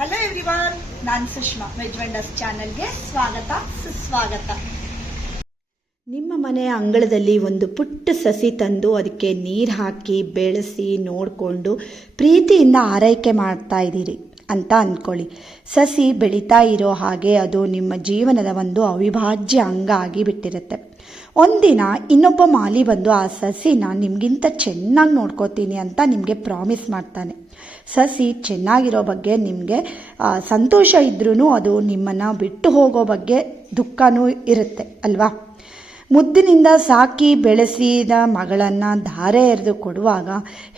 Hello everyone ನಾನು ಸುಷ್ಮಾ ವೆಜ್ವೆಂಡರ್ಸ್ ಚಾನಲ್ಗೆ ಸ್ವಾಗತ, ಸುಸ್ವಾಗತ. ನಿಮ್ಮ ಮನೆಯ ಅಂಗಳದಲ್ಲಿ ಒಂದು ಪುಟ್ಟ ಸಸಿ ತಂದು ಅದಕ್ಕೆ ನೀರು ಹಾಕಿ, ಬೆಳೆಸಿ, ನೋಡಿಕೊಂಡು ಪ್ರೀತಿಯಿಂದ ಆರೈಕೆ ಮಾಡ್ತಾ ಇದ್ದೀರಿ ಅಂತ ಅಂದ್ಕೊಳ್ಳಿ. ಸಸಿ ಬೆಳೀತಾ ಇರೋ ಹಾಗೆ ಅದು ನಿಮ್ಮ ಜೀವನದ ಒಂದು ಅವಿಭಾಜ್ಯ ಅಂಗ ಆಗಿ ಬಿಟ್ಟಿರುತ್ತೆ ಒಂದಿನ ಇನ್ನೊಬ್ಬ ಮಾಲಿ ಬಂದು, ಆ ಸಸಿನ ನಿಮಗಿಂತ ಚೆನ್ನಾಗಿ ನೋಡ್ಕೋತೀನಿ ಅಂತ ನಿಮಗೆ ಪ್ರಾಮಿಸ್ ಮಾಡ್ತಾನೆ. ಸಸಿ ಚೆನ್ನಾಗಿರೋ ಬಗ್ಗೆ ನಿಮಗೆ ಸಂತೋಷ ಇದ್ರೂ ಅದು ನಿಮ್ಮನ್ನು ಬಿಟ್ಟು ಹೋಗೋ ಬಗ್ಗೆ ದುಃಖನೂ ಇರುತ್ತೆ, ಅಲ್ವಾ? ಮುದ್ದಿನಿಂದ ಸಾಕಿ ಬೆಳೆಸಿದ ಮಗಳನ್ನು ಧಾರೆ ಎರೆದು ಕೊಡುವಾಗ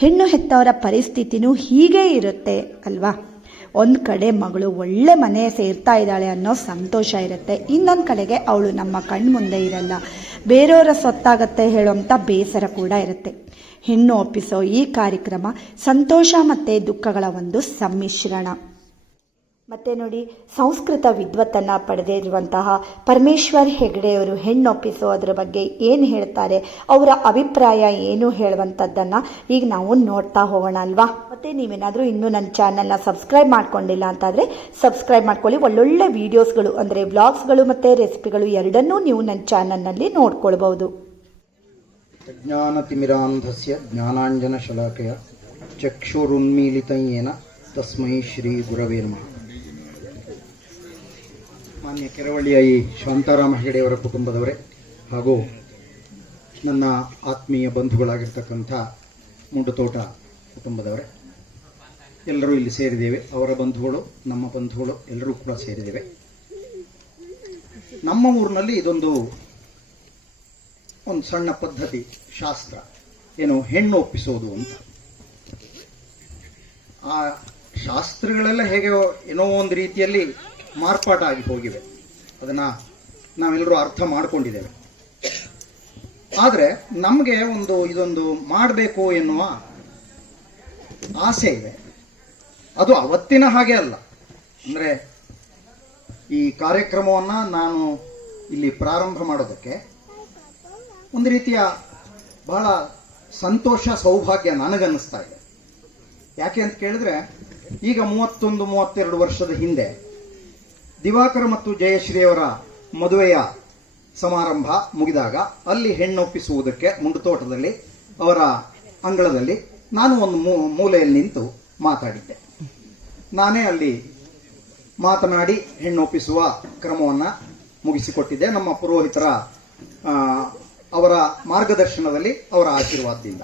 ಹೆಣ್ಣು ಹೆತ್ತವರ ಪರಿಸ್ಥಿತಿನೂ ಹೀಗೆ ಇರುತ್ತೆ, ಅಲ್ವಾ? ಒಂದು ಕಡೆ ಮಗಳು ಒಳ್ಳೆ ಮನೆ ಸೇರ್ತಾ ಇದ್ದಾಳೆ ಅನ್ನೋ ಸಂತೋಷ ಇರುತ್ತೆ, ಇನ್ನೊಂದು ಕಡೆಗೆ ಅವಳು ನಮ್ಮ ಕಣ್ಮುಂದೆ ಇರಲ್ಲ. ಬೇರೆಯವರ ಸೊತ್ತಾಗತ್ತೆ ಹೇಳೋಂಥ ಬೇಸರ ಕೂಡ ಇರುತ್ತೆ. ಹೆಣ್ಣು ಒಪ್ಪಿಸೋ ಈ ಕಾರ್ಯಕ್ರಮ ಸಂತೋಷ ಮತ್ತು ದುಃಖಗಳ ಒಂದು ಸಮ್ಮಿಶ್ರಣ. ಮತ್ತೆ ನೋಡಿ, ಸಂಸ್ಕೃತ ವಿದ್ವತ್ತನ್ನು ಪಡೆದಿರುವಂತಹ ಪರಮೇಶ್ವರ್ ಹೆಗ್ಡೆಯವರು ಹೆಣ್ಣೊಪ್ಪಿಸೋ ಅದರ ಬಗ್ಗೆ ಏನು ಹೇಳ್ತಾರೆ, ಅವರ ಅಭಿಪ್ರಾಯ ಏನು ಹೇಳುವಂಥದ್ದನ್ನು ಈಗ ನಾವು ನೋಡ್ತಾ ಹೋಗೋಣ ಅಲ್ವಾ? ಮತ್ತೆ ನೀವೇನಾದರೂ ಇನ್ನೂ ನನ್ನ ಚಾನಲ್ನ ಸಬ್ಸ್ಕ್ರೈಬ್ ಮಾಡ್ಕೊಂಡಿಲ್ಲ ಅಂತಾದರೆ ಸಬ್ಸ್ಕ್ರೈಬ್ ಮಾಡ್ಕೊಳ್ಳಿ. ಒಳ್ಳೊಳ್ಳೆ ವಿಡಿಯೋಸ್ಗಳು ಅಂದರೆ ವ್ಲಾಗ್ಸ್ಗಳು ಮತ್ತು ರೆಸಿಪಿಗಳು ಎರಡನ್ನೂ ನೀವು ನನ್ನ ಚಾನಲ್ನಲ್ಲಿ ನೋಡ್ಕೊಳ್ಬೋದು ಜ್ಞಾನತಿಮಿರಾಂಧಸ್ಯ ಚಕ್ಷುರುನ್ಮೀಲಿತ ಏನ ತಸ್ಮೈ ಶ್ರೀ ಗುರವೇ ನಮಃ. ಮಾನ್ಯ ಕೆರವಳ್ಳಿಯ ಈ ಶಾಂತಾರಾಮ ಹೆಗಡೆಯವರ ಕುಟುಂಬದವರೇ ಹಾಗೂ ನನ್ನ ಆತ್ಮೀಯ ಬಂಧುಗಳಾಗಿರ್ತಕ್ಕಂಥ ಮುಂಡತೋಟ ಕುಟುಂಬದವರೇ, ಎಲ್ಲರೂ ಇಲ್ಲಿ ಸೇರಿದ್ದೇವೆ. ಅವರ ಬಂಧುಗಳು, ನಮ್ಮ ಬಂಧುಗಳು ಎಲ್ಲರೂ ಕೂಡ ಸೇರಿದ್ದೇವೆ. ನಮ್ಮ ಊರಿನಲ್ಲಿ ಇದೊಂದು ಒಂದು ಸಣ್ಣ ಪದ್ಧತಿ, ಶಾಸ್ತ್ರ. ಏನು, ಹೆಣ್ಣು ಒಪ್ಪಿಸೋದು ಅಂತ. ಆ ಶಾಸ್ತ್ರಗಳೆಲ್ಲ ಹೇಗೆ ಏನೋ ಒಂದು ರೀತಿಯಲ್ಲಿ ಮಾರ್ಪಾಟಾಗಿ ಹೋಗಿವೆ. ಅದನ್ನ ನಾವೆಲ್ಲರೂ ಅರ್ಥ ಮಾಡಿಕೊಂಡಿದ್ದೇವೆ. ಆದರೆ ನಮಗೆ ಒಂದು ಇದೊಂದು ಮಾಡಬೇಕು ಎನ್ನುವ ಆಸೆ ಇದೆ. ಅದು ಅವತ್ತಿನ ಹಾಗೆ ಅಲ್ಲ. ಅಂದರೆ ಈ ಕಾರ್ಯಕ್ರಮವನ್ನು ನಾನು ಇಲ್ಲಿ ಪ್ರಾರಂಭ ಮಾಡೋದಕ್ಕೆ ಒಂದು ರೀತಿಯ ಬಹಳ ಸಂತೋಷ, ಸೌಭಾಗ್ಯ ನನಗನ್ನಿಸ್ತಾ ಇದೆ. ಯಾಕೆ ಅಂತ ಕೇಳಿದ್ರೆ ಈಗ ಮೂವತ್ತೊಂದು, ಮೂವತ್ತೆರಡು ವರ್ಷದ ಹಿಂದೆ ದಿವಾಕರ ಮತ್ತು ಜಯಶ್ರೀಯವರ ಮದುವೆಯ ಸಮಾರಂಭ ಮುಗಿದಾಗ ಅಲ್ಲಿ ಹೆಣ್ಣೊಪ್ಪಿಸುವುದಕ್ಕೆ ಮುಂಡುತೋಟದಲ್ಲಿ, ಅವರ ಅಂಗಳದಲ್ಲಿ ನಾನು ಒಂದು ಮೂಲೆಯಲ್ಲಿ ನಿಂತು ಮಾತಾಡಿದ್ದೆ. ನಾನೇ ಅಲ್ಲಿ ಮಾತನಾಡಿ ಹೆಣ್ಣೊಪ್ಪಿಸುವ ಕ್ರಮವನ್ನು ಮುಗಿಸಿಕೊಟ್ಟಿದ್ದೆ. ನಮ್ಮ ಪುರೋಹಿತರ ಅವರ ಮಾರ್ಗದರ್ಶನದಲ್ಲಿ ಅವರ ಆಶೀರ್ವಾದದಿಂದ.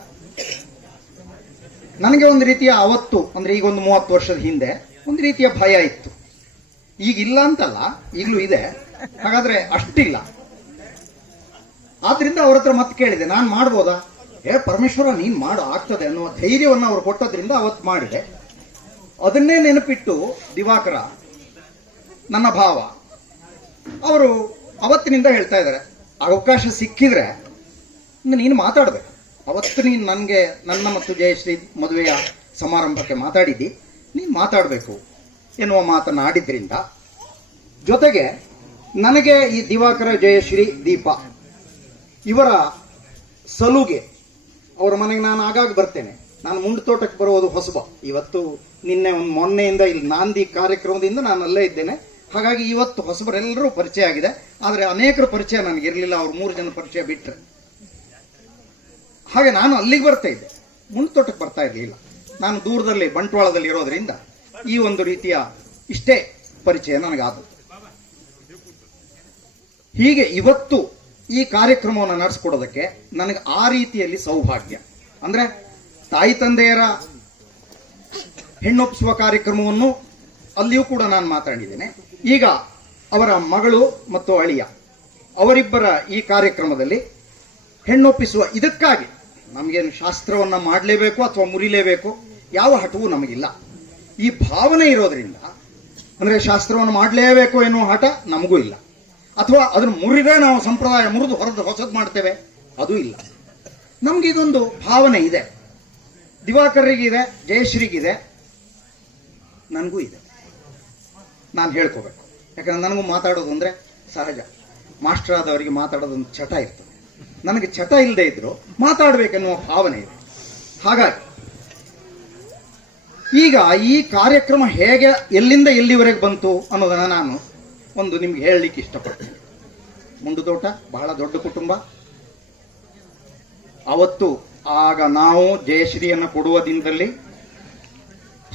ನನಗೆ ಒಂದು ರೀತಿಯ ಅವತ್ತು, ಅಂದರೆ ಈಗ ಒಂದು ಮೂವತ್ತು ವರ್ಷದ ಹಿಂದೆ, ಒಂದು ರೀತಿಯ ಭಯ ಇತ್ತು. ಈಗ ಇಲ್ಲ ಅಂತಲ್ಲ, ಈಗಲೂ ಇದೆ. ಹಾಗಾದ್ರೆ ಅಷ್ಟಿಲ್ಲ. ಆದ್ರಿಂದ ಅವ್ರ ಹತ್ರ ಮತ್ತೆ ಕೇಳಿದೆ, ನಾನು ಮಾಡ್ಬೋದಾ? ಏ, ಪರಮೇಶ್ವರ, ನೀನ್ ಮಾಡು, ಆಗ್ತದೆ ಅನ್ನುವ ಧೈರ್ಯವನ್ನು ಅವ್ರು ಕೊಟ್ಟದ್ರಿಂದ ಅವತ್ತು ಮಾಡಿದೆ. ಅದನ್ನೇ ನೆನಪಿಟ್ಟು ದಿವಾಕರ, ನನ್ನ ಭಾವ, ಅವರು ಅವತ್ತಿನಿಂದ ಹೇಳ್ತಾ ಇದ್ದಾರೆ, ಅವಕಾಶ ಸಿಕ್ಕಿದ್ರೆ ನೀನು ಮಾತಾಡಬೇಕು. ಅವತ್ತು ನೀನು ನನಗೆ, ನನ್ನ ಮತ್ತು ಜಯಶ್ರೀ ಮದುವೆಯ ಸಮಾರಂಭಕ್ಕೆ ಮಾತಾಡಿದ್ದಿ. ನೀನು ಮಾತಾಡಬೇಕು. ಎನ್ನುವ ಮಾತನಾಡಿದ್ರಿಂದ ಜೊತೆಗೆ ನನಗೆ ಈ ದಿವಾಕರ ಜಯಶ್ರೀ ದೀಪ, ಇವರ ಸಲುಗೆ ಅವರ ಮನೆಗೆ ನಾನು ಆಗಾಗ ಬರ್ತೇನೆ. ನಾನು ಮುಂಡು ತೋಟಕ್ಕೆ ಬರುವುದು ಹೊಸಬ. ಇವತ್ತು ನಿನ್ನೆ ಒಂದು ಮೊನ್ನೆಯಿಂದ ಇಲ್ಲಿ ನಾಂದಿ ಕಾರ್ಯಕ್ರಮದಿಂದ ನಾನು ಅಲ್ಲೇ ಇದ್ದೇನೆ. ಹಾಗಾಗಿ ಇವತ್ತು ಹೊಸಬರೆಲ್ಲರೂ ಪರಿಚಯ ಆಗಿದೆ. ಆದರೆ ಅನೇಕರ ಪರಿಚಯ ನನಗೆ ಇರಲಿಲ್ಲ. ಅವ್ರು ಮೂರು ಜನ ಪರಿಚಯ ಬಿಟ್ಟರೆ ಹಾಗೆ ನಾನು ಅಲ್ಲಿಗೆ ಬರ್ತಾ ಇದ್ದೆ. ಮುಂಡು ತೋಟಕ್ಕೆ ಬರ್ತಾ ಇರಲಿಲ್ಲ. ನಾನು ದೂರದಲ್ಲಿ ಬಂಟ್ವಾಳದಲ್ಲಿ ಇರೋದ್ರಿಂದ ಈ ಒಂದು ರೀತಿಯ ಇಷ್ಟೇ ಪರಿಚಯ ನನಗಾದದ್ದು ಹೀಗೆ ಇವತ್ತು ಈ ಕಾರ್ಯಕ್ರಮವನ್ನು ನಡೆಸ್ಕೊಡೋದಕ್ಕೆ ನನಗೆ ಆ ರೀತಿಯಲ್ಲಿ ಸೌಭಾಗ್ಯ. ಅಂದ್ರೆ ತಾಯಿ ತಂದೆಯರ ಹೆಣ್ಣೊಪ್ಪಿಸುವ ಕಾರ್ಯಕ್ರಮವನ್ನು ಅಲ್ಲಿಯೂ ಕೂಡ ನಾನು ಮಾತಾಡಿದ್ದೇನೆ. ಈಗ ಅವರ ಮಗಳು ಮತ್ತು ಅಳಿಯ, ಅವರಿಬ್ಬರ ಈ ಕಾರ್ಯಕ್ರಮದಲ್ಲಿ ಹೆಣ್ಣೊಪ್ಪಿಸುವ ಇದಕ್ಕಾಗಿ ನಮಗೇನು ಶಾಸ್ತ್ರವನ್ನು ಮಾಡಲೇಬೇಕು ಅಥವಾ ಮುರಿಲೇಬೇಕು, ಯಾವ ಹಠವೂ ನಮಗಿಲ್ಲ. ಈ ಭಾವನೆ ಇರೋದ್ರಿಂದ, ಅಂದ್ರೆ ಶಾಸ್ತ್ರವನ್ನು ಮಾಡಲೇಬೇಕು ಎನ್ನುವ ಹಠ ನಮಗೂ ಇಲ್ಲ. ಅಥವಾ ಅದನ್ನು ಮುರಿದ್ರೆ ನಾವು ಸಂಪ್ರದಾಯ ಮುರಿದು ಹೊರದು ಹೊಸದು ಮಾಡ್ತೇವೆ, ಅದು ಇಲ್ಲ. ನಮ್ಗೆ ಇದೊಂದು ಭಾವನೆ ಇದೆ. ದಿವಾಕರ್ರಿಗಿದೆ ಜಯಶ್ರೀಗಿದೆ ನನಗೂ ಇದೆ. ನಾನು ಹೇಳ್ಕೋಬೇಕು. ಯಾಕಂದ್ರೆ ನನಗೂ ಮಾತಾಡೋದು ಅಂದ್ರೆ ಸಹಜ. ಮಾಸ್ಟರ್ ಆದವರಿಗೆ ಮಾತಾಡೋದೊಂದು ಚಟ ಇರ್ತದೆ. ನನಗೆ ಚಟ ಇಲ್ಲದೆ ಇದ್ದರೂ ಮಾತಾಡಬೇಕೆನ್ನುವ ಭಾವನೆ ಇದೆ. ಹಾಗಾಗಿ ಈಗ ಈ ಕಾರ್ಯಕ್ರಮ ಹೇಗೆ ಎಲ್ಲಿಂದ ಎಲ್ಲಿವರೆಗೆ ಬಂತು ಅನ್ನೋದನ್ನು ನಾನು ಒಂದು ನಿಮ್ಗೆ ಹೇಳಲಿಕ್ಕೆ ಇಷ್ಟಪಡ್ತೀನಿ. ಮುಂಡುತೋಟ ಬಹಳ ದೊಡ್ಡ ಕುಟುಂಬ. ಅವತ್ತು ಆಗ ನಾವು ಜಯಶ್ರೀಯನ್ನು ಕೊಡುವ ದಿನದಲ್ಲಿ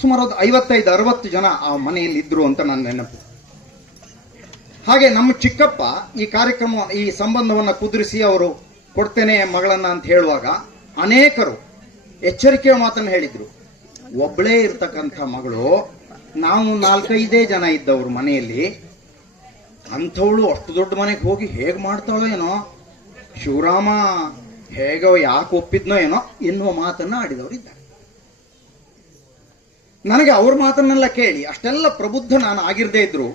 ಸುಮಾರು ಒಂದು ಐವತ್ತೈದು, ಅರವತ್ತು ಜನ ಆ ಮನೆಯಲ್ಲಿ ಇದ್ರು ಅಂತ ನನ್ನ ನೆನಪು. ಹಾಗೆ ನಮ್ಮ ಚಿಕ್ಕಪ್ಪ ಈ ಕಾರ್ಯಕ್ರಮ, ಈ ಸಂಬಂಧವನ್ನು ಕುದುರಿಸಿ ಅವರು ಕೊಡ್ತೇನೆ ಮಗಳನ್ನ ಅಂತ ಹೇಳುವಾಗ ಅನೇಕರು ಎಚ್ಚರಿಕೆಯ ಮಾತನ್ನು ಹೇಳಿದ್ರು. ಒಬ್ಬಳೇ ಇರ್ತಕ್ಕಂಥ ಮಗಳು, ನಾವು ನಾಲ್ಕೈದೇ ಜನ ಇದ್ದವ್ರ ಮನೆಯಲ್ಲಿ. ಅಂಥವಳು ಅಷ್ಟು ದೊಡ್ಡ ಮನೆಗೆ ಹೋಗಿ ಹೇಗೆ ಮಾಡ್ತಾಳೋ ಏನೋ? ಶಿವರಾಮ ಹೇಗೋ ಯಾಕೆ ಒಪ್ಪಿದ್ನೋ ಏನೋ ಎನ್ನುವ ಮಾತನ್ನು ಆಡಿದವರು ಇದ್ದಾರೆ. ನನಗೆ ಅವ್ರ ಮಾತನ್ನೆಲ್ಲ ಕೇಳಿ, ಅಷ್ಟೆಲ್ಲ ಪ್ರಬುದ್ಧ ನಾನು ಆಗಿರದೇ ಇದ್ರು.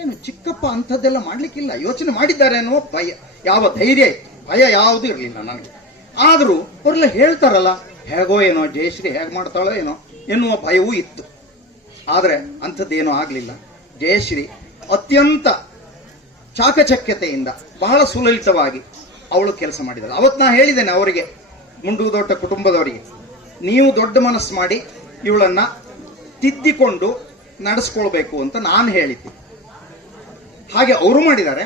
ಏನು ಚಿಕ್ಕಪ್ಪ ಅಂಥದ್ದೆಲ್ಲ ಮಾಡ್ಲಿಕ್ಕಿಲ್ಲ. ಯೋಚನೆ ಮಾಡಿದ್ದಾರೆ ಅನ್ನೋ ಭಯ, ಯಾವ ಧೈರ್ಯ ಭಯ ಯಾವುದೂ ಇರಲಿಲ್ಲ ನನಗೆ. ಆದರೂ ಅವರೆಲ್ಲ ಹೇಳ್ತಾರಲ್ಲ ಹೇಗೋ ಏನೋ ಜಯಶ್ರೀ ಹೇಗೆ ಮಾಡ್ತಾಳೋ ಏನೋ ಎನ್ನುವ ಭಯವೂ ಇತ್ತು. ಆದರೆ ಅಂಥದ್ದೇನೂ ಆಗಲಿಲ್ಲ. ಜಯಶ್ರೀ ಅತ್ಯಂತ ಚಾಕಚಕ್ಯತೆಯಿಂದ ಬಹಳ ಸುಲಲಿತವಾಗಿ ಅವಳು ಕೆಲಸ ಮಾಡಿದಳು. ಅವತ್ತು ನಾ ಹೇಳಿದ್ದೇನೆ ಅವರಿಗೆ, ಮುಂಡು ದೊಡ್ಡ ಕುಟುಂಬದವರಿಗೆ, ನೀವು ದೊಡ್ಡ ಮನಸ್ಸು ಮಾಡಿ ಇವಳನ್ನ ತಿದ್ದಿಕೊಂಡು ನಡೆಸ್ಕೊಳ್ಬೇಕು ಅಂತ ನಾನು ಹೇಳಿದ್ದೆ. ಹಾಗೆ ಅವರು ಮಾಡಿದ್ದಾರೆ,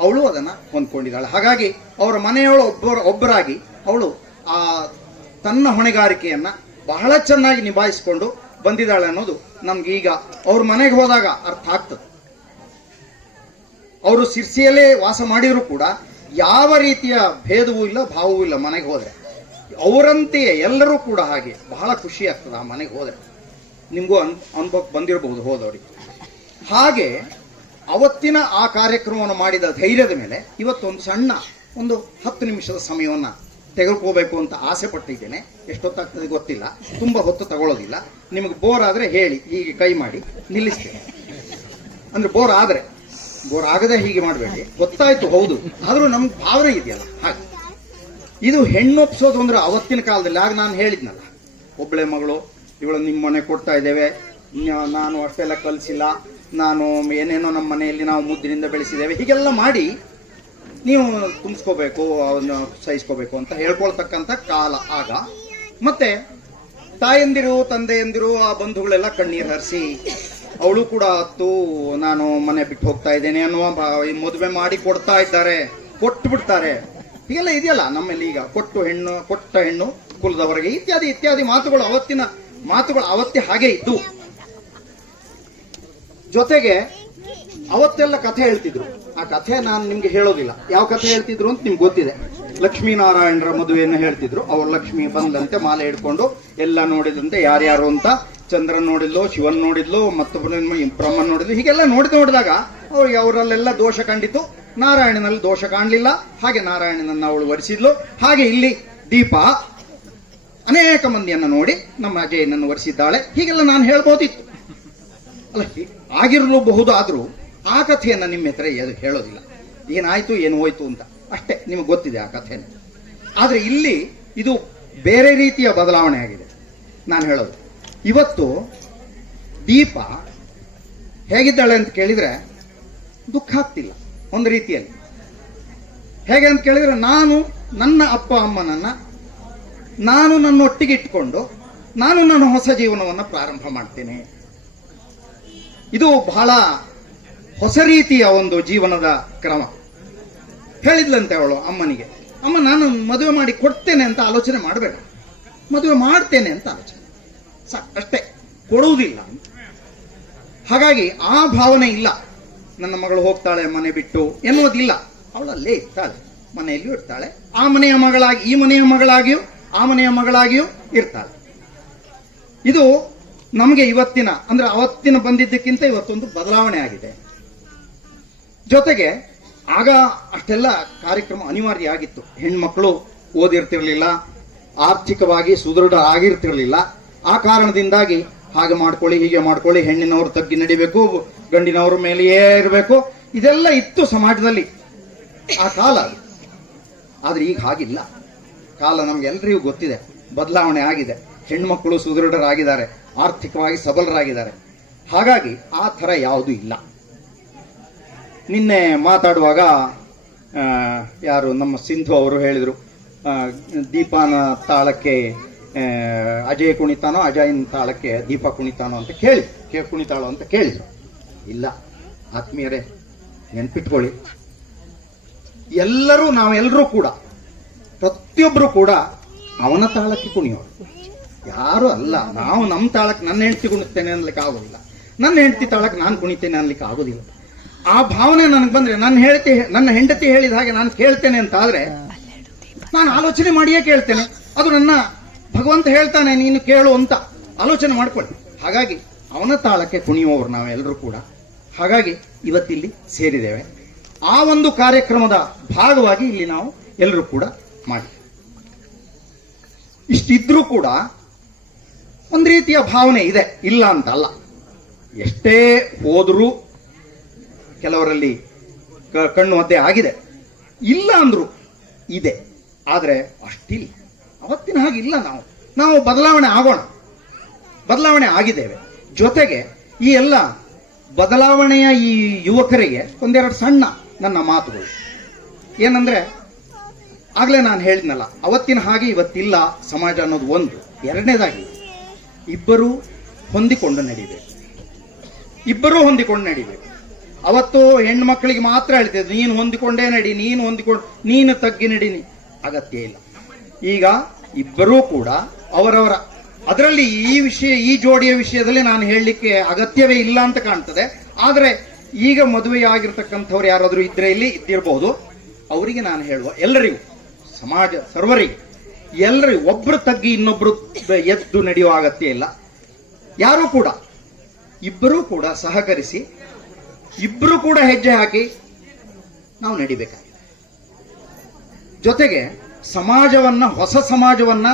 ಅವಳು ಅದನ್ನು ಹೊಂದ್ಕೊಂಡಿದ್ದಾಳೆ. ಹಾಗಾಗಿ ಅವರ ಮನೆಯವಳು ಒಬ್ಬರ ಒಬ್ಬರಾಗಿ ಅವಳು ಆ ತನ್ನ ಹೊಣೆಗಾರಿಕೆಯನ್ನ ಬಹಳ ಚೆನ್ನಾಗಿ ನಿಭಾಯಿಸಿಕೊಂಡು ಬಂದಿದ್ದಾಳೆ ಅನ್ನೋದು ನಮ್ಗೆ ಈಗ ಅವ್ರ ಮನೆಗೆ ಹೋದಾಗ ಅರ್ಥ ಆಗ್ತದೆ. ಅವರು ಸಿರ್ಸಿಯಲ್ಲೇ ವಾಸ ಮಾಡಿದ್ರು ಕೂಡ ಯಾವ ರೀತಿಯ ಭೇದವೂ ಇಲ್ಲ, ಭಾವವೂ ಇಲ್ಲ ಮನೆಗೆ ಹೋದ್ರೆ. ಅವರಂತೆಯೇ ಎಲ್ಲರೂ ಕೂಡ ಹಾಗೆ ಬಹಳ ಖುಷಿ ಆಗ್ತದೆ ಆ ಮನೆಗೆ ಹೋದ್ರೆ. ನಿಮಗೂ ಅನ್ ಅನುಭವಕ್ಕೆ ಬಂದಿರಬಹುದು ಹೋದವರಿಗೆ. ಹಾಗೆ ಅವತ್ತಿನ ಆ ಕಾರ್ಯಕ್ರಮವನ್ನು ಮಾಡಿದ ಧೈರ್ಯದ ಮೇಲೆ ಇವತ್ತೊಂದು ಸಣ್ಣ ಒಂದು ಹತ್ತು ನಿಮಿಷದ ಸಮಯವನ್ನ ತೆಗೆದುಕೋಬೇಕು ಅಂತ ಆಸೆ ಪಟ್ಟಿದ್ದೇನೆ. ಎಷ್ಟೊತ್ತಾಗ್ತದೆ ಗೊತ್ತಿಲ್ಲ. ತುಂಬ ಹೊತ್ತು ತಗೊಳ್ಳೋದಿಲ್ಲ. ನಿಮಗೆ ಬೋರ್ ಆದರೆ ಹೇಳಿ, ಹೀಗೆ ಕೈ ಮಾಡಿ ನಿಲ್ಲಿಸ್ತೇನೆ. ಅಂದರೆ ಬೋರ್ ಆದರೆ. ಬೋರ್ ಆಗದೆ ಹೀಗೆ ಮಾಡಬೇಡಿ. ಗೊತ್ತಾಯ್ತು, ಹೌದು. ಆದರೂ ನಮ್ಗೆ ಭಾವನೆ ಇದೆಯಲ್ಲ, ಹಾಗೆ. ಇದು ಹೆಣ್ಣೊಪ್ಸೋದು ಅಂದ್ರೆ ಅವತ್ತಿನ ಕಾಲದಲ್ಲಿ, ಆಗ ನಾನು ಹೇಳಿದ್ನಲ್ಲ ಒಬ್ಬಳೆ ಮಗಳು, ಇವಳು ನಿಮ್ಮ ಮನೆ ಕೊಡ್ತಾ ಇದ್ದೇವೆ. ನಾನು ಅಷ್ಟೆಲ್ಲ ಕಲಿಸಿಲ್ಲ. ನಾನು ಏನೇನೋ ನಮ್ಮ ಮನೆಯಲ್ಲಿ ನಾವು ಮುದ್ದಿನಿಂದ ಬೆಳೆಸಿದ್ದೇವೆ. ಹೀಗೆಲ್ಲ ಮಾಡಿ ನೀವು ತುಂಬಿಸ್ಕೋಬೇಕು ಅವನ್ನ ಸಹಿಸ್ಕೋಬೇಕು ಅಂತ ಹೇಳ್ಕೊಳ್ತಕ್ಕಂಥ ಕಾಲ ಆಗ, ಮತ್ತೆ ತಾಯಂದಿರು, ತಂದೆಯಂದಿರು, ಆ ಬಂಧುಗಳೆಲ್ಲ ಕಣ್ಣೀರು ಹರಿಸಿ, ಅವಳು ಕೂಡ ಹತ್ತು, ನಾನು ಮನೆ ಬಿಟ್ಟು ಹೋಗ್ತಾ ಇದ್ದೇನೆ ಅನ್ನುವ ಮದುವೆ ಮಾಡಿ ಕೊಡ್ತಾ ಇದ್ದಾರೆ, ಕೊಟ್ಟು ಬಿಡ್ತಾರೆ. ಹೀಗೆಲ್ಲ ಇದೆಯಲ್ಲ ನಮ್ಮಲ್ಲಿ ಈಗ, ಕೊಟ್ಟು ಹೆಣ್ಣು, ಕೊಟ್ಟ ಹೆಣ್ಣು ಕುಲದವರೆಗೆ, ಇತ್ಯಾದಿ ಇತ್ಯಾದಿ ಮಾತುಗಳು ಅವತ್ತಿನ ಮಾತುಗಳು ಅವತ್ತೇ ಹಾಗೆ ಇದ್ದು. ಜೊತೆಗೆ ಅವತ್ತೆಲ್ಲ ಕಥೆ ಹೇಳ್ತಿದ್ರು. ಆ ಕಥೆ ನಾನು ನಿಮ್ಗೆ ಹೇಳೋದಿಲ್ಲ. ಯಾವ ಕಥೆ ಹೇಳ್ತಿದ್ರು ಅಂತ ನಿಮ್ಗೆ ಗೊತ್ತಿದೆ. ಲಕ್ಷ್ಮೀನಾರಾಯಣರ ಮದುವೆಯನ್ನು ಹೇಳ್ತಿದ್ರು. ಅವ್ರು ಲಕ್ಷ್ಮಿ ಬಂದಂತೆ ಮಾಲೆ ಹಿಡ್ಕೊಂಡು ಎಲ್ಲ ನೋಡಿದಂತೆ ಯಾರ್ಯಾರು ಅಂತ ಚಂದ್ರನ್ ನೋಡಿದ್ಲು, ಶಿವನ್ ನೋಡಿದ್ಲು ಮತ್ತೊಬ್ಬ ಬ್ರಹ್ಮನ್ ನೋಡಿದ್ಲು, ಹೀಗೆಲ್ಲ ನೋಡಿದ ನೋಡಿದಾಗ ಅವ್ರಿಗೆ ಅವರಲ್ಲೆಲ್ಲ ದೋಷ ಕಂಡಿತು ನಾರಾಯಣನಲ್ಲಿ ದೋಷ ಕಾಣಲಿಲ್ಲ. ಹಾಗೆ ನಾರಾಯಣನನ್ನ ಅವಳು ವರಿಸಿದ್ಲು. ಹಾಗೆ ಇಲ್ಲಿ ದೀಪ ಅನೇಕ ಮಂದಿಯನ್ನು ನೋಡಿ ನಮ್ಮ ಅಜಯನನ್ನು ವರಿಸಿದ್ದಾಳೆ. ಹೀಗೆಲ್ಲ ನಾನು ಹೇಳ್ಬೋದಿತ್ತು. ಅಲ್ಲ ಆಗಿರಲು ಆಗಿರಲೂಬಹುದು ಆದ್ರೂ ಆ ಕಥೆಯನ್ನು ನಿಮ್ಮ ಹತ್ರ ಎದು- ಹೇಳೋದಿಲ್ಲ. ಏನಾಯ್ತು, ಏನು ಹೋಯ್ತು ಅಂತ. ಅಷ್ಟೇ, ನಿಮಗೆ ಗೊತ್ತಿದೆ ಆ ಕಥೆನ. ಆದರೆ ಇಲ್ಲಿ ಇದು ಬೇರೆ ರೀತಿಯ ಬದಲಾವಣೆ ಆಗಿದೆ. ನಾನು ಹೇಳೋದು. ಇವತ್ತು ದೀಪ ಹೇಗಿದ್ದಾಳೆ ಅಂತ ಕೇಳಿದ್ರೆ ದುಃಖ ಆಗ್ತಿಲ್ಲ. ಒಂದು ರೀತಿಯಲ್ಲಿ. ಹೇಗೆ ಅಂತ ಕೇಳಿದರೆ ನಾನು ನನ್ನ ಅಪ್ಪ ಅಮ್ಮನನ್ನ ನಾನು ನನ್ನೊಟ್ಟಿಗೆ ಇಟ್ಕೊಂಡು ನಾನು ನನ್ನ ಹೊಸ ಜೀವನವನ್ನು ಪ್ರಾರಂಭ ಮಾಡ್ತೇನೆ. ಇದು ಬಹಳ ಹೊಸ ರೀತಿಯ ಒಂದು ಜೀವನದ ಕ್ರಮ. ಹೇಳಿದ್ಲಂತೆ ಅವಳು ಅಮ್ಮನಿಗೆ, ಅಮ್ಮ, ನಾನು ಮದುವೆ ಮಾಡಿ ಕೊಡ್ತೇನೆ ಅಂತ ಆಲೋಚನೆ ಮಾಡಬೇಡ. ಮದುವೆ ಮಾಡ್ತೇನೆ ಅಂತ ಆಲೋಚನೆ. ಅಷ್ಟೇ, ಕೊಡುವುದಿಲ್ಲ. ಹಾಗಾಗಿ ಆ ಭಾವನೆ ಇಲ್ಲ. ನನ್ನ ಮಗಳು ಹೋಗ್ತಾಳೆ ಮನೆ ಬಿಟ್ಟು ಎನ್ನುವುದಿಲ್ಲ. ಅವಳಲ್ಲೇ ಇರ್ತಾಳೆ, ಮನೆಯಲ್ಲಿಯೂ ಇರ್ತಾಳೆ. ಆ ಮನೆಯ ಮಗಳಾಗಿ, ಈ ಮನೆಯ ಮಗಳಾಗಿಯೂ, ಆ ಮನೆಯ ಮಗಳಾಗಿಯೂ ಇರ್ತಾಳೆ. ಇದು ನಮಗೆ ಇವತ್ತಿನ, ಅಂದ್ರೆ ಅವತ್ತಿನ ಬಂದಿದ್ದಕ್ಕಿಂತ ಇವತ್ತೊಂದು ಬದಲಾವಣೆ ಆಗಿದೆ. ಜೊತೆಗೆ ಆಗ ಅಷ್ಟೆಲ್ಲ ಕಾರ್ಯಕ್ರಮ ಅನಿವಾರ್ಯ ಆಗಿತ್ತು ಹೆಣ್ಮಕ್ಳು ಓದಿರ್ತಿರ್ಲಿಲ್ಲ, ಆರ್ಥಿಕವಾಗಿ ಸುದೃಢ ಆಗಿರ್ತಿರ್ಲಿಲ್ಲ. ಆ ಕಾರಣದಿಂದಾಗಿ ಹಾಗೆ ಮಾಡ್ಕೊಳ್ಳಿ, ಹೀಗೆ ಮಾಡ್ಕೊಳ್ಳಿ, ಹೆಣ್ಣಿನವರು ತಗ್ಗಿ ನಡಿಬೇಕು, ಗಂಡಿನವ್ರ ಮೇಲೆಯೇ ಇರಬೇಕು. ಇದೆಲ್ಲ ಇತ್ತು ಸಮಾಜದಲ್ಲಿ. ಆ ಕಾಲ. ಆದ್ರೆ ಈಗ ಹಾಗಿಲ್ಲ. ಕಾಲ ನಮ್ಗೆಲ್ಲರಿಗೂ ಗೊತ್ತಿದೆ. ಬದಲಾವಣೆ ಆಗಿದೆ. ಹೆಣ್ಮಕ್ಳು ಸುದೃಢರಾಗಿದ್ದಾರೆ, ಆರ್ಥಿಕವಾಗಿ ಸಬಲರಾಗಿದ್ದಾರೆ. ಹಾಗಾಗಿ ಆ ಥರ ಯಾವುದೂ ಇಲ್ಲ. ನಿನ್ನೆ ಮಾತಾಡುವಾಗ ಯಾರು ನಮ್ಮ ಸಿಂಧು ಅವರು ಹೇಳಿದರು ದೀಪಾನ ತಾಳಕ್ಕೆ ಅಜಯ್ ಕುಣಿತಾನೋ ಅಜಯನ ತಾಳಕ್ಕೆ ದೀಪ ಕುಣಿತಾನೋ ಅಂತ ಕೇಳಿ, ಕೇ ಕುಣಿತಾಳೋ ಅಂತ ಕೇಳಿದ್ರು ಇಲ್ಲ, ಆತ್ಮೀಯರೇ, ನೆನ್ಪಿಟ್ಕೊಳ್ಳಿ. ಎಲ್ಲರೂ ನಾವೆಲ್ಲರೂ ಕೂಡ ಪ್ರತಿಯೊಬ್ಬರು ಕೂಡ ಅವನ ತಾಳಕ್ಕೆ ಕುಣಿಯೋರು. ಯಾರು ಅಲ್ಲ, ನಾವು ನಮ್ಮ ತಾಳಕ್ಕೆ ನನ್ನ ಹೆಂಡತಿ ಕುಣಿತೇನೆ ಅನ್ಲಿಕ್ಕೆ ಆಗೋದಿಲ್ಲ. ನನ್ನ ಹೆಂಡತಿ ತಾಳಕ್ಕೆ ನಾನು ಕುಣಿತೇನೆ ಅನ್ಲಿಕ್ಕೆ ಆಗೋದಿಲ್ಲ. ಆ ಭಾವನೆ ನನಗೆ ಬಂದ್ರೆ ನನ್ನ ಹೇಳ್ತಿ ನನ್ನ ಹೆಂಡತಿ ಹೇಳಿದ ಹಾಗೆ ನಾನು ಕೇಳ್ತೇನೆ ಅಂತ ಆದ್ರೆ ನಾನು ಆಲೋಚನೆ ಮಾಡಿಯೇ ಕೇಳ್ತೇನೆ. ಅದು ನನ್ನ ಭಗವಂತ ಹೇಳ್ತಾನೆ, ನೀನು ಕೇಳು ಅಂತ ಆಲೋಚನೆ ಮಾಡ್ಕೊಳ್ಳಿ. ಹಾಗಾಗಿ ಅವನ ತಾಳಕ್ಕೆ ಕುಣಿಯುವವರು ನಾವೆಲ್ಲರೂ ಕೂಡ. ಹಾಗಾಗಿ ಇವತ್ತಿಲ್ಲಿ ಸೇರಿದ್ದೇವೆ. ಆ ಒಂದು ಕಾರ್ಯಕ್ರಮದ ಭಾಗವಾಗಿ ಇಲ್ಲಿ ನಾವು ಎಲ್ಲರೂ ಕೂಡ ಮಾಡಿ. ಇಷ್ಟಿದ್ರೂ ಕೂಡ ಒಂದು ರೀತಿಯ ಭಾವನೆ ಇದೆ. ಇಲ್ಲ ಅಂತ ಅಲ್ಲ ಎಷ್ಟೇ ಹೋದರೂ ಕೆಲವರಲ್ಲಿ ಕಣ್ಣು ಒದ್ದೆ ಆಗಿದೆ. ಇಲ್ಲ ಅಂದ್ರು ಇದೆ. ಆದರೆ ಅಷ್ಟಿಲ್ಲ. ಅವತ್ತಿನ ಹಾಗೆ ಇಲ್ಲ ನಾವು. ನಾವು ಬದಲಾವಣೆ ಆಗೋಣ. ಬದಲಾವಣೆ ಆಗಿದ್ದೇವೆ. ಜೊತೆಗೆ ಈ ಎಲ್ಲ ಬದಲಾವಣೆಯ ಈ ಯುವಕರಿಗೆ ಒಂದೆರಡು ಸಣ್ಣ ನನ್ನ ಮಾತುಗಳು. ಏನಂದ್ರೆ, ಆಗಲೇ ನಾನು ಹೇಳಿದ್ನಲ್ಲ, ಅವತ್ತಿನ ಹಾಗೆ ಇವತ್ತಿಲ್ಲ ಸಮಾಜ ಅನ್ನೋದು ಒಂದು. ಎರಡನೇದಾಗಿ, ಇಬ್ಬರು ಹೊಂದಿಕೊಂಡು ನಡಿಬೇಕು. ಇಬ್ಬರೂ ಹೊಂದಿಕೊಂಡು ನಡಿಬೇಕು. ಅವತ್ತು ಹೆಣ್ಣು ಮಕ್ಕಳಿಗೆ ಮಾತ್ರ ಹೇಳ್ತಿದ್ರು ನೀನು ಹೊಂದಿಕೊಂಡೇ ನಡಿ, ನೀನು ಹೊಂದಿಕೊಂಡು, ನೀನು ತಗ್ಗಿ ನಡಿನಿ. ಅಗತ್ಯ ಇಲ್ಲ. ಈಗ ಇಬ್ಬರೂ ಕೂಡ ಅವರವರ, ಅದರಲ್ಲಿ ಈ ವಿಷಯ, ಈ ಜೋಡಿಯ ವಿಷಯದಲ್ಲಿ ನಾನು ಹೇಳಲಿಕ್ಕೆ ಅಗತ್ಯವೇ ಇಲ್ಲ ಅಂತ ಕಾಣ್ತದೆ. ಆದರೆ ಈಗ ಮದುವೆಯಾಗಿರ್ತಕ್ಕಂಥವ್ರು ಯಾರಾದರೂ ಇದ್ರೆ ಇಲ್ಲಿ ಇದ್ದಿರಬಹುದು ಅವರಿಗೆ ನಾನು ಹೇಳುವ ಎಲ್ಲರಿಗೂ, ಸಮಾಜ ಸರ್ವರಿಗೆ, ಎಲ್ಲರಿಗೂ ಒಬ್ಬರು ತಗ್ಗಿ ಇನ್ನೊಬ್ರು ಎದ್ದು ನಡೆಯುವ ಅಗತ್ಯ ಇಲ್ಲ. ಯಾರೂ ಕೂಡ, ಇಬ್ಬರೂ ಕೂಡ ಸಹಕರಿಸಿ ಇಬ್ಬರು ಕೂಡ ಹೆಜ್ಜೆ ಹಾಕಿ ನಾವು ನಡಿಬೇಕಾಗಿದೆ ಜೊತೆಗೆ ಸಮಾಜವನ್ನ, ಹೊಸ ಸಮಾಜವನ್ನ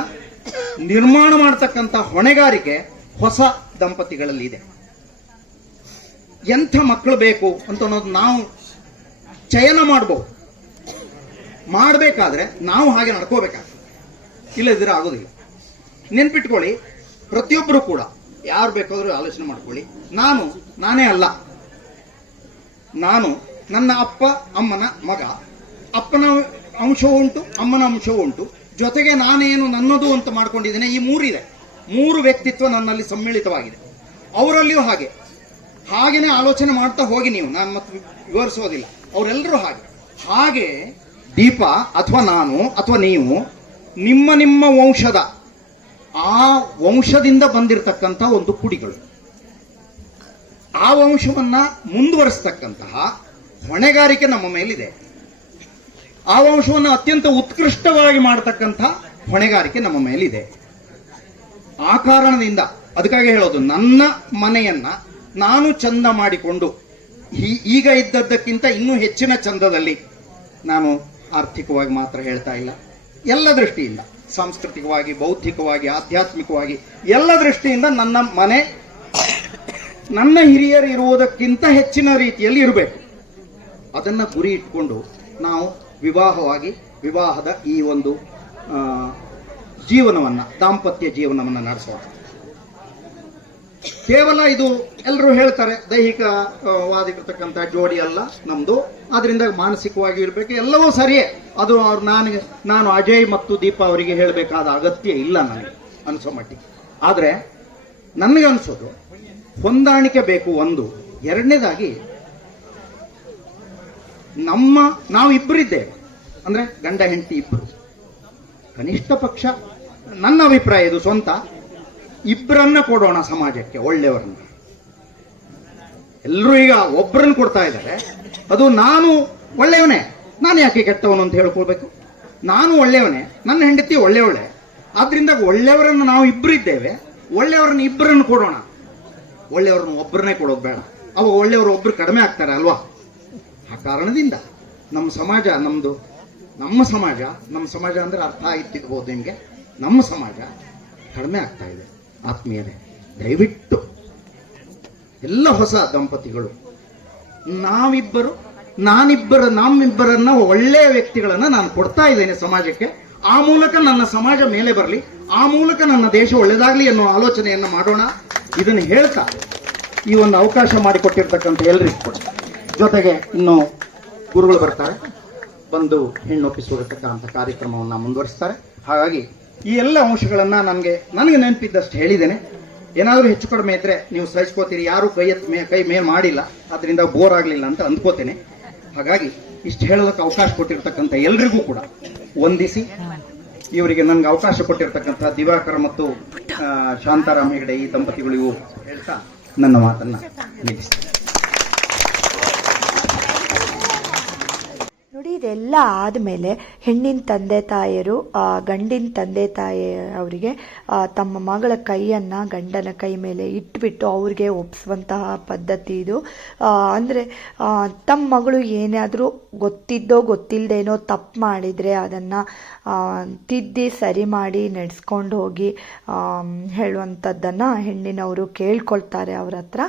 ನಿರ್ಮಾಣ ಮಾಡತಕ್ಕಂಥ ಹೊಣೆಗಾರಿಕೆ ಹೊಸ ದಂಪತಿಗಳಲ್ಲಿ ಇದೆ. ಎಂಥ ಮಕ್ಕಳು ಬೇಕು ಅಂತ ಅನ್ನೋದು ನಾವು ಚಯನ ಮಾಡಬಹುದು ಮಾಡಬೇಕಾದ್ರೆ ನಾವು ಹಾಗೆ ನಡ್ಕೋಬೇಕಾಗ್ತದೆ. ಇಲ್ಲದಿದ್ರೆ ಆಗೋದಿಲ್ಲ. ನೆನ್ಪಿಟ್ಕೊಳ್ಳಿ ಪ್ರತಿಯೊಬ್ಬರು ಕೂಡ ಯಾರು ಬೇಕಾದರೂ ಆಲೋಚನೆ ಮಾಡ್ಕೊಳ್ಳಿ. ನಾನು, ನಾನೇ ಅಲ್ಲ. ನಾನು, ನನ್ನ ಅಪ್ಪ, ಅಮ್ಮನ ಮಗ. ಅಪ್ಪನ ಅಂಶವೂ ಉಂಟು, ಅಮ್ಮನ ಅಂಶವೂ ಉಂಟು. ಜೊತೆಗೆ ನಾನೇನು ನನ್ನದು ಅಂತ ಮಾಡ್ಕೊಂಡಿದ್ದೇನೆ, ಈ ಮೂರಿದೆ. ಮೂರು ವ್ಯಕ್ತಿತ್ವ ನನ್ನಲ್ಲಿ ಸಮ್ಮಿಳಿತವಾಗಿದೆ. ಅವರಲ್ಲಿಯೂ ಹಾಗೆ. ಹಾಗೇನೇ ಆಲೋಚನೆ ಮಾಡ್ತಾ ಹೋಗಿ ನೀವು. ನಾನು ಮತ್ತೆ ವಿವರಿಸೋದಿಲ್ಲ ಅವರೆಲ್ಲರೂ ಹಾಗೆ. ಹಾಗೆ ದೀಪ ಅಥವಾ ನಾನು ಅಥವಾ ನೀವು ನಿಮ್ಮ ನಿಮ್ಮ ವಂಶದ, ಆ ವಂಶದಿಂದ ಬಂದಿರತಕ್ಕಂಥ ಒಂದು ಕುಡಿಗಳು. ಆ ವಂಶವನ್ನ ಮುಂದುವರಿಸ್ತಕ್ಕಂತಹ ಹೊಣೆಗಾರಿಕೆ ನಮ್ಮ ಮೇಲಿದೆ. ಆ ವಂಶವನ್ನು ಅತ್ಯಂತ ಉತ್ಕೃಷ್ಟವಾಗಿ ಮಾಡತಕ್ಕಂಥ ಹೊಣೆಗಾರಿಕೆ ನಮ್ಮ ಮೇಲಿದೆ. ಆ ಕಾರಣದಿಂದ ಅದಕ್ಕಾಗಿ ಹೇಳೋದು, ನನ್ನ ಮನೆಯನ್ನ ನಾನು ಚಂದ ಮಾಡಿಕೊಂಡು ಈಗ ಇದ್ದದ್ದಕ್ಕಿಂತ ಇನ್ನೂ ಹೆಚ್ಚಿನ ಚಂದದಲ್ಲಿ ನಾನು ಆರ್ಥಿಕವಾಗಿ ಮಾತ್ರ ಹೇಳ್ತಾ ಇಲ್ಲ. ಎಲ್ಲ ದೃಷ್ಟಿಯಿಂದ, ಸಾಂಸ್ಕೃತಿಕವಾಗಿ, ಬೌದ್ಧಿಕವಾಗಿ, ಆಧ್ಯಾತ್ಮಿಕವಾಗಿ, ಎಲ್ಲ ದೃಷ್ಟಿಯಿಂದ ನನ್ನ ಮನೆ ನನ್ನ ಹಿರಿಯರು ಇರುವುದಕ್ಕಿಂತ ಹೆಚ್ಚಿನ ರೀತಿಯಲ್ಲಿ ಇರಬೇಕು. ಅದನ್ನು ಗುರಿ ಇಟ್ಕೊಂಡು ನಾವು ವಿವಾಹವಾಗಿ ವಿವಾಹದ ಈ ಒಂದು ಜೀವನವನ್ನು, ದಾಂಪತ್ಯ ಜೀವನವನ್ನು ನಡೆಸೋಣ. ಕೇವಲ ಇದು ಎಲ್ಲರೂ ಹೇಳ್ತಾರೆ, ದೈಹಿಕವಾದಿರ್ತಕ್ಕಂಥ ಜೋಡಿ ಅಲ್ಲ ನಮ್ದು. ಅದರಿಂದ ಮಾನಸಿಕವಾಗಿ ಇರಬೇಕು, ಎಲ್ಲವೂ ಸರಿಯೇ. ಅದು ಅವ್ರು ನಾನು ನಾನು ಅಜಯ್ ಮತ್ತು ದೀಪಾ ಅವರಿಗೆ ಹೇಳಬೇಕಾದ ಅಗತ್ಯ ಇಲ್ಲ ನನಗೆ ಅನಿಸೋ ಮಟ್ಟಿಗೆ. ಆದ್ರೆ, ನನಗೆ ಅನಿಸೋದು ಹೊಂದಾಣಿಕೆ ಬೇಕು ಒಂದು. ಎರಡನೇದಾಗಿ, ನಮ್ಮ, ನಾವು ಇಬ್ಬರಿದ್ದೆ ಅಂದ್ರೆ ಗಂಡ, ಹೆಂಡತಿ ಇಬ್ಬರು ಕನಿಷ್ಠ ಪಕ್ಷ, ನನ್ನ ಅಭಿಪ್ರಾಯ ಇದು ಸ್ವಂತ. ಇಬ್ಬರನ್ನ ಕೊಡೋಣ ಸಮಾಜಕ್ಕೆ, ಒಳ್ಳೆಯವರನ್ನ. ಎಲ್ಲರೂ ಈಗ ಒಬ್ಬರನ್ನು ಕೊಡ್ತಾ ಇದ್ದಾರೆ. ಅದು ನಾನು ಒಳ್ಳೆಯವನೇ. ನಾನು ಯಾಕೆ ಕೆಟ್ಟವನು ಅಂತ ಹೇಳ್ಕೊಳ್ಬೇಕು? ನಾನು ಒಳ್ಳೆಯವನೇ. ನನ್ನ ಹೆಂಡತಿ ಒಳ್ಳೆಯವಳೆ. ಆದ್ರಿಂದ ಒಳ್ಳೆಯವರನ್ನು ನಾವು ಇಬ್ಬರಿದ್ದೇವೆ ಒಳ್ಳೆಯವರನ್ನ ಇಬ್ಬರನ್ನು ಕೊಡೋಣ. ಒಳ್ಳೆಯವ್ರನ್ನ ಒಬ್ಬರನ್ನೇ ಕೊಡೋದು ಬೇಡ. ಅವಾಗ ಒಳ್ಳೆಯವರು ಒಬ್ಬರು ಕಡಿಮೆ ಆಗ್ತಾರೆ ಅಲ್ವಾ? ಆ ಕಾರಣದಿಂದ ನಮ್ಮ ಸಮಾಜ ನಮ್ಮದು ನಮ್ಮ ಸಮಾಜ ನಮ್ಮ ಸಮಾಜ ಅಂದ್ರೆ ಅರ್ಥ ಆಯ್ತಿರ್ಬೋದು ನಿಮಗೆ. ನಮ್ಮ ಸಮಾಜ ಕಡಿಮೆ ಆಗ್ತಾ ಇದೆ. ಆತ್ಮೀಯರೇ, ದಯವಿಟ್ಟು ಎಲ್ಲ ಹೊಸ ದಂಪತಿಗಳು, ನಾವಿಬ್ಬರು, ನಾನಿಬ್ಬರ, ನಮ್ಮಿಬ್ಬರನ್ನ ಒಳ್ಳೆಯ ವ್ಯಕ್ತಿಗಳನ್ನ ನಾನು ಕೊಡ್ತಾ ಇದ್ದೇನೆ ಸಮಾಜಕ್ಕೆ. ಆ ಮೂಲಕ ನನ್ನ ಸಮಾಜ ಮೇಲೆ ಬರಲಿ, ಆ ಮೂಲಕ ನನ್ನ ದೇಶ ಒಳ್ಳೇದಾಗಲಿ ಅನ್ನೋ ಆಲೋಚನೆಯನ್ನು ಮಾಡೋಣ. ಇದನ್ನು ಹೇಳ್ತಾ ಈ ಒಂದು ಅವಕಾಶ ಮಾಡಿಕೊಟ್ಟಿರ್ತಕ್ಕಂಥ ಎಲ್ರಿಗೂ ಕೂಡ. ಜೊತೆಗೆ ಇನ್ನು ಗುರುಗಳು ಬರ್ತಾರೆ, ಬಂದು ಹೆಣ್ಣೊಪ್ಪಿಸುವುದಕ್ಕಂಥ ಕಾರ್ಯಕ್ರಮವನ್ನು ಮುಂದುವರಿಸ್ತಾರೆ. ಹಾಗಾಗಿ ಈ ಎಲ್ಲ ಅಂಶಗಳನ್ನು ನನಗೆ ನನಗೆ ನೆನಪಿದ್ದಷ್ಟು ಹೇಳಿದ್ದೇನೆ. ಏನಾದರೂ ಹೆಚ್ಚು ಕಡಿಮೆ ಇದ್ರೆ ನೀವು ಸಹಿಸ್ಕೋತೀರಿ, ಯಾರೂ ಕೈ ಎತ್ತ ಮೇ, ಕೈ ಮೇಲ್ ಮಾಡಿಲ್ಲ ಅದರಿಂದ ಬೋರ್ ಆಗಲಿಲ್ಲ ಅಂತ ಅಂದ್ಕೋತೇನೆ. ಹಾಗಾಗಿ ಇಷ್ಟು ಹೇಳೋದಕ್ಕೆ ಅವಕಾಶ ಕೊಟ್ಟಿರ್ತಕ್ಕಂಥ ಎಲ್ರಿಗೂ ಕೂಡ ವಂದಿಸಿ ಇವರಿಗೆ ನನಗೆ ಅವಕಾಶ ಕೊಟ್ಟಿರ್ತಕ್ಕಂಥ ದಿವಾಕರ ಮತ್ತು ಶಾಂತಾರಾಮ ಹೆಗಡೆ ಈ ದಂಪತಿಗಳಿಗೂ ಹೇಳ್ತಾ ನನ್ನ ಮಾತನ್ನ ನಿಲ್ಲಿಸ್ತೇನೆ ಇದೆಲ್ಲ ಆದಮೇಲೆ ಹೆಣ್ಣಿನ ತಂದೆ ತಾಯಿಯರು ಗಂಡಿನ ತಂದೆ ತಾಯಿ ಅವರಿಗೆ ತಮ್ಮ ಮಗಳ ಕೈಯನ್ನು ಗಂಡನ ಕೈ ಮೇಲೆ ಇಟ್ಬಿಟ್ಟು ಅವ್ರಿಗೆ ಒಪ್ಪಿಸುವಂತಹ ಪದ್ಧತಿ ಇದು. ಅಂದರೆ ತಮ್ಮ ಮಗಳು ಏನಾದರೂ ಗೊತ್ತಿದ್ದೋ ಗೊತ್ತಿಲ್ಲದೇನೋ ತಪ್ಪು ಮಾಡಿದರೆ ಅದನ್ನು ತಿದ್ದಿ ಸರಿ ಮಾಡಿ ನಡೆಸ್ಕೊಂಡು ಹೋಗಿ ಹೇಳುವಂಥದ್ದನ್ನು ಹೆಣ್ಣಿನವರು ಕೇಳ್ಕೊಳ್ತಾರೆ ಅವ್ರ ಹತ್ರ.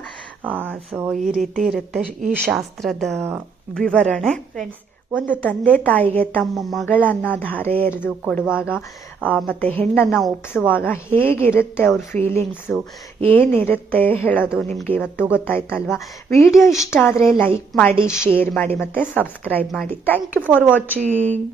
ಸೊ ಈ ರೀತಿ ಇರುತ್ತೆ ಈ ಶಾಸ್ತ್ರದ ವಿವರಣೆ. ಫ್ರೆಂಡ್ಸ್ ಒಂದು ತಂದೆ ತಾಯಿಗೆ ತಮ್ಮ ಮಗಳನ್ನು ಧಾರೆ ಎರೆದು ಕೊಡುವಾಗ ಮತ್ತು ಹೆಣ್ಣನ್ನು ಒಪ್ಪಿಸುವಾಗ ಹೇಗಿರುತ್ತೆ ಅವ್ರ ಫೀಲಿಂಗ್ಸು ಏನಿರುತ್ತೆ ಹೇಳೋದು ನಿಮಗೆ ಇವತ್ತು ಗೊತ್ತಾಯ್ತಲ್ವಾ? ವಿಡಿಯೋ ಇಷ್ಟ ಆದರೆ ಲೈಕ್ ಮಾಡಿ ಶೇರ್ ಮಾಡಿ ಮತ್ತು ಸಬ್ಸ್ಕ್ರೈಬ್ ಮಾಡಿ. Thank you for watching